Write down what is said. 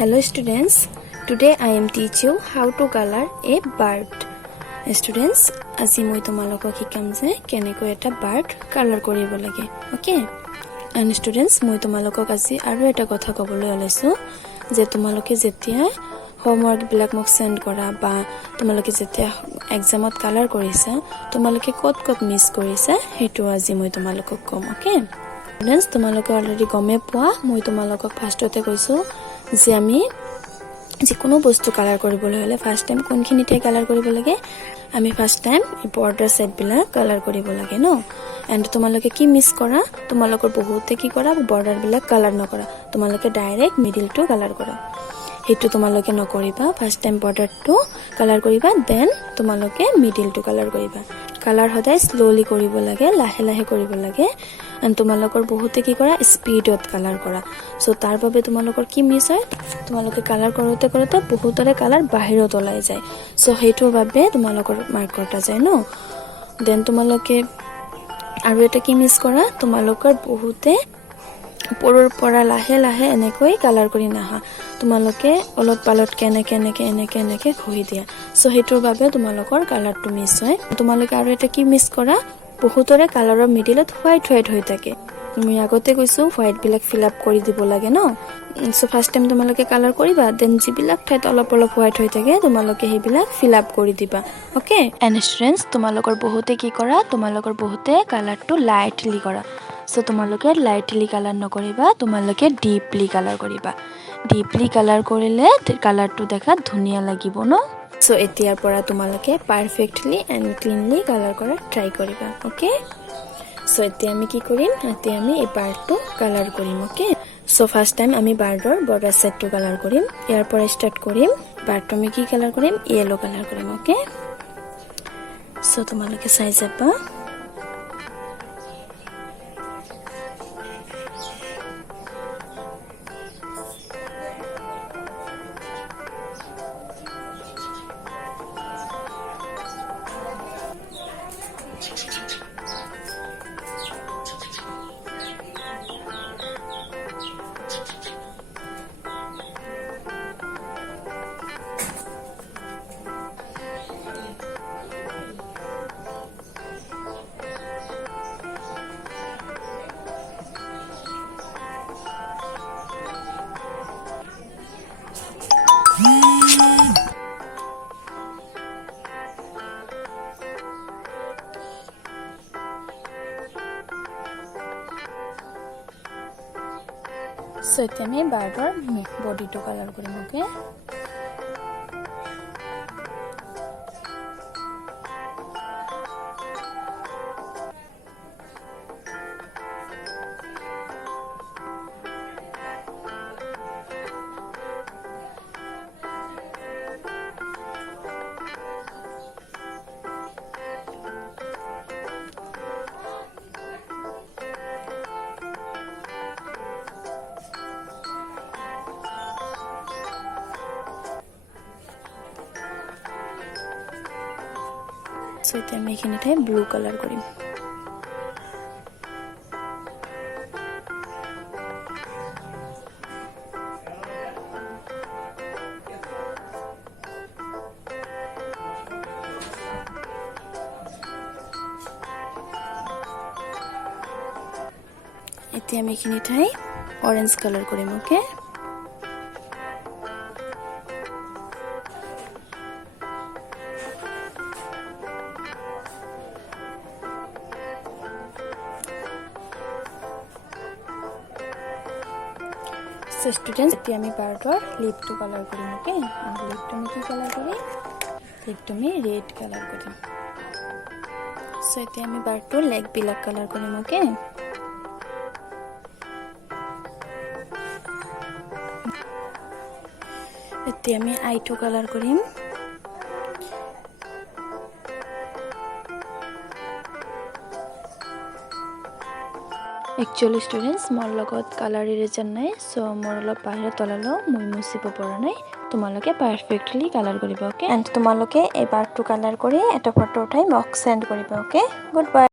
Hello students, today I am teach you how to color a bird. Students, আজি মই তোমালোকক শিকাম যে কেনেকৈ এটা বার্ড কালার কৰিব লাগে। ওকে? And students, মই তোমালোকক আজি আৰু এটা কথা ক'বলৈ ওলাইছো যে তোমালোকে যেতিয়া হোমৱৰ্ক বিলাক মোক সেন্ড কৰা বা তোমালোকে যেতিয়া এক্সামত কালাৰ কৰিছা তোমালোকে কত মিস কৰিছা হেতু আজি মই তোমালোকক কম। ওকে? Students, তোমালোকে অলৰেডি গমে পোৱা মই তোমালোকক ফাৰ্ষ্টতে কৈছো যে আমি যিকোনো বস্তু কালাৰ কৰিবলৈ হলে ফাৰ্স্ট টাইম কোনখিনিতে কালাৰ কৰিব লাগে আমি ফাৰ্স্ট টাইম বৰ্ডাৰ সেট বিলাক কালাৰ কৰিব লাগে ন এন্ড তোমালোকে কি মিস কৰা তোমালোকৰ বহুতে কি কৰা বৰ্ডাৰ বিলাক কালাৰ নকৰা তোমালোকে ডাইৰেক্ট মিডল টু কালাৰ কৰা হেতু তোমালোকে নকৰিবা first time border to colour কৰিবা দেন তোমালোকে মিডল টু কালাৰ কৰিবা কালাৰ সদায় স্লোলি কৰিব লাগে লাহে লাহে কৰিব লাগে and তোমালোকৰ বহুতে কি কৰা স্পিডত কালাৰ কৰা সো তাৰ বাবে তোমালোকৰ কি মিস হয় তোমালোকে কালাৰ কৰোতে কৰোতে বহুতৰে কালাৰ বাহিৰত ওলাই যায় সো হেতুৰ বাবে তোমালোকৰ মাৰ্ক কটা যায় ন দেন তোমালোকে আৰু এটা কি মিস কৰা তোমালোকৰ বহুতে ওপৰৰ পৰা লাহে লাহে এনেকৈ কালাৰ কৰি নাহা তোমালোকে অলপ পালত এনেকে ঘহি দিয়া সো হেতুৰ বাবে তোমালোকৰ কালাৰটো মিস হয় তোমালোকে আৰু এটা কি মিস কৰা বহুতৰে কালাৰৰ মিডিলত হোয়াইট হৈ থাকে মই আগতে কৈছো হোয়াইট বিলাক ফিল আপ কৰি দিব লাগে ন সো ফাৰ্স্ট টাইম তোমালোকে কালাৰ কৰিবা দেন যিবিলাক ঠাইত অলপ হোয়াইট হৈ থাকে তোমালোকে হেবিলাক ফিল আপ কৰি দিবা ওকে এন্ড স্টুডেন্টস তোমালোকৰ বহুতে কি কৰা তোমালোকৰ বহুতে কালাৰটো লাইটলি কৰা সো তোমালোকে লাইটলি কালাৰ নকৰিবা তোমালোকে ডিপলি কালাৰ কৰিবা ডিপলি কালাৰ কৰিলে কালাৰটো দেখাত ধুনিয়া লাগিব ন সো এতিয়াৰ পৰা তোমালোকে পাৰফেক্টলি এন্ড ক্লিনলি কালাৰ কৰা ট্ৰাই কৰিবা ওকে সো এতিয়া আমি কি কৰিম এতিয়া আমি এই বাৰ্ডটো কালাৰ কৰিম ওকে সো ফাৰ্স্ট টাইম আমি বাৰ্ডৰ বৰ্ডাৰ সেটটো কালাৰ কৰিম ইয়াৰ পৰা স্টাৰ্ট কৰিম বাৰ্ডটো আমি কি কালাৰ কৰিম ইয়েলো কালাৰ কৰিম ওকে সো তোমালোকে চাই যাবা সো এতিয়া আমি বাৰ্ডৰ বডিটো কালাৰ কৰিম ওকে সো এতিয়া আমি এখানেতে ব্লু কালাৰ কৰিম এতিয়া আমি এখানেতে অৰেঞ্জ কালাৰ কৰিম ওকে সো স্টুডেন্টস এতিয়া আমি বাৰ্ডৰ লিপটো কালাৰ কৰিম ওকে লিপটো আমি কি কালাৰ কৰিম লিপটো আমি ৰেড কালাৰ কৰিম সো এতিয়া আমি বাৰ্ডৰ লেগ বিলাক কালাৰ কৰিম ওকে এতিয়া আমি আইটো কালাৰ কৰিম Actually students মোৰ লগত কালাৰ ইৰেজাৰ নাই সো মোৰ অলপ বাহিৰত তলালো মই মুছিব পৰা নাই তোমালোকে পাৰফেক্টলি কালাৰ কৰিবা ওকে এন্ড তোমালোকে এই বাৰ্ডটো কালাৰ কৰি এটা ফটো উঠাই মোক সেন্ড কৰিবা ওকে গুড বাই